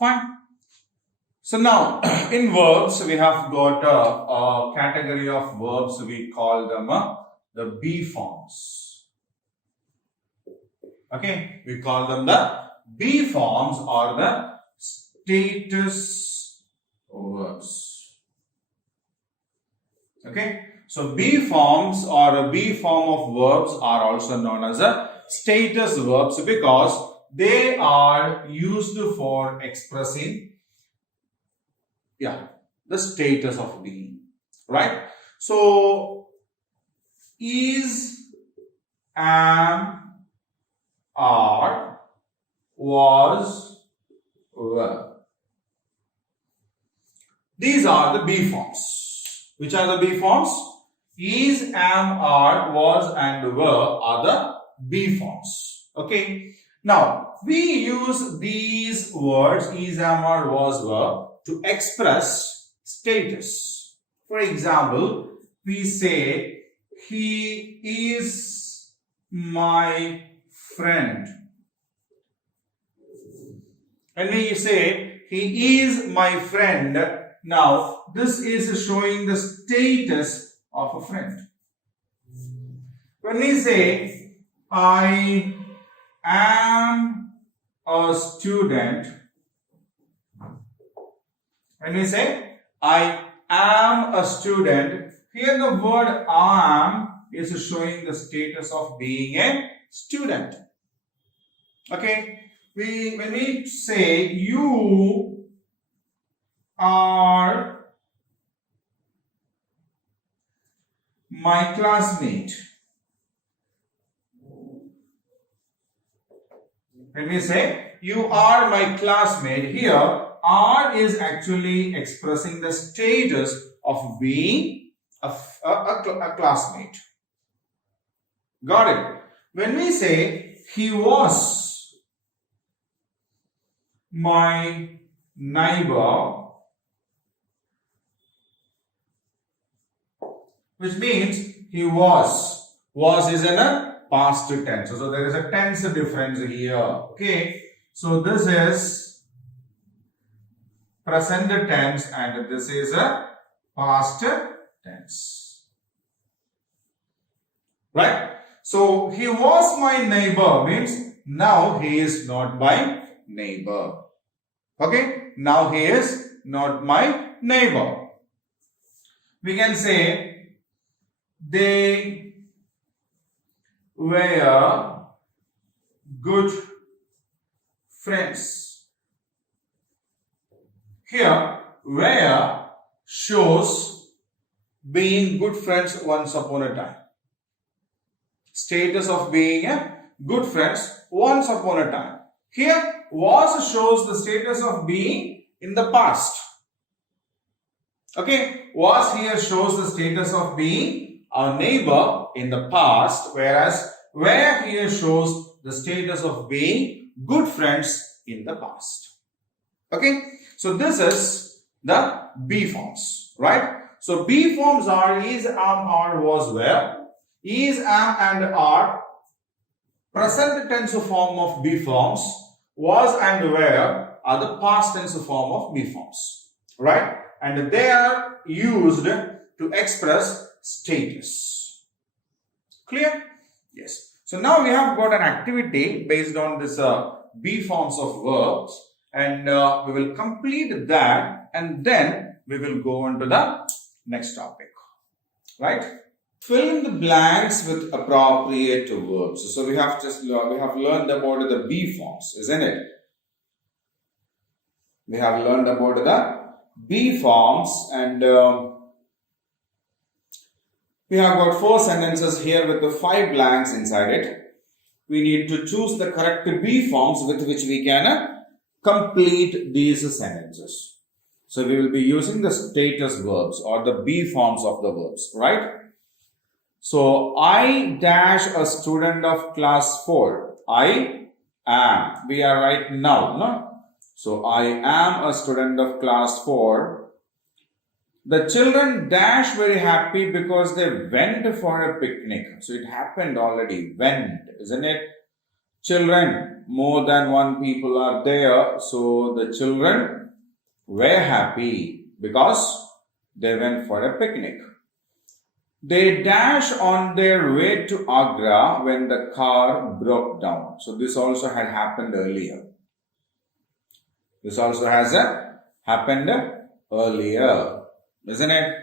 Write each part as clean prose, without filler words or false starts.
Fine. So now in verbs we have got a category of verbs, we call them the B forms. Okay, we call them the B forms or the status verbs. Okay, so B forms or a B form of verbs are also known as a status verbs because they are used for expressing the status of being, right? So is, am, are, was, were. These are the B forms. Which are the B forms? Is, am, are, was and were are the B forms. Okay. Now, we use these words is, am, are, was, were to express status. For example, we say he is my friend. When we say he is my friend, now this is showing the status of a friend. When we say I am a student, when we say I am a student, here the word am is showing the status of being a student. Okay, when we say you are my classmate, when we say you are my classmate, here are is actually expressing the status of being a classmate. Got it? When we say he was my neighbor, which means he was. Was is in a past tense. So there is a tense difference here. Okay. So this is present tense and this is a past tense. Right? So he was my neighbor means now he is not my neighbor. Okay? Now he is not my neighbor. We can say they were good friends. Here, were shows being good friends once upon a time. Status of being a good friends once upon a time. Here, was shows the status of being in the past. Okay, was here shows the status of being our neighbor in the past, whereas where here shows the status of being good friends in the past. Okay, so this is the B forms, right? So B forms are is, am, are, was, were. Is, am and are present tense form of B forms. Was and were are the past tense form of B forms, right? And they are used to express status. Clear? Yes. So now we have got an activity based on this B forms of verbs. And we will complete that and then we will go on to the next topic, right? Fill in the blanks with appropriate verbs. So we have learned about the B forms, isn't it? We have learned about the B forms and we have got 4 sentences here with the 5 blanks inside it. We need to choose the correct B forms with which we can complete these sentences. So we will be using the status verbs or the B forms of the verbs, right? So I dash a student of class 4. I am. We are right now, no? So I am a student of class 4. The children dash very happy because they went for a picnic. So it happened already. Went, isn't it? Children, more than one people are there. So the children were happy because they went for a picnic. They dashed on their way to Agra when the car broke down. So this also had happened earlier. This also has happened earlier, isn't it?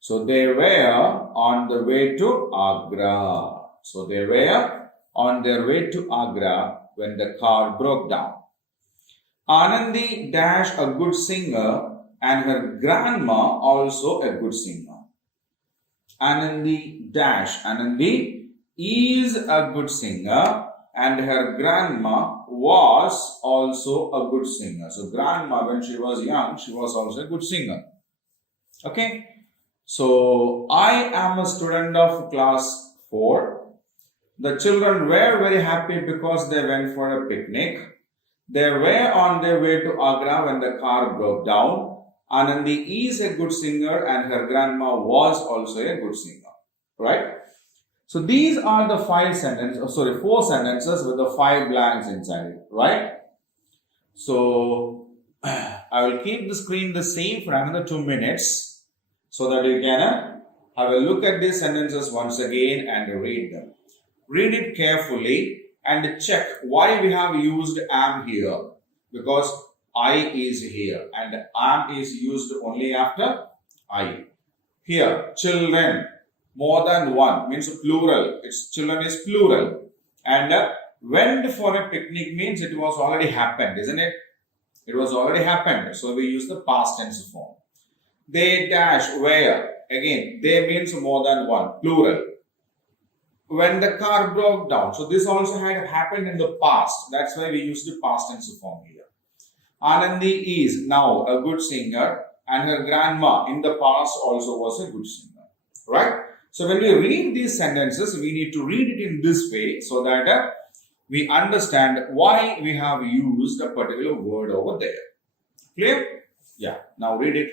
So they were on the way to Agra. So they were on their way to Agra when the car broke down. Anandi dash a good singer and her grandma also a good singer. Anandi dash. Anandi is a good singer and her grandma was also a good singer. So grandma, when she was young, she was also a good singer. Okay. So I am a student of class 4. The children were very happy because they went for a picnic. They were on their way to Agra when the car broke down. Anandi is a good singer and her grandma was also a good singer. Right? So these are the 4 sentences with the 5 blanks inside it. Right? So I will keep the screen the same for another 2 minutes so that you can have a look at these sentences once again and read them. Read it carefully and check why we have used am here, because I is here and am is used only after I. Here, children, more than one means plural. Its children is plural. And went for a picnic means it was already happened, isn't it? It was already happened. So we use the past tense form. They dash where. Again, they means more than one, plural. When the car broke down. So this also had happened in the past. That's why we use the past tense form here. Anandi is now a good singer and her grandma in the past also was a good singer. Right? So when we read these sentences, we need to read it in this way so that we understand why we have used a particular word over there. Clear? Yeah. Now read it.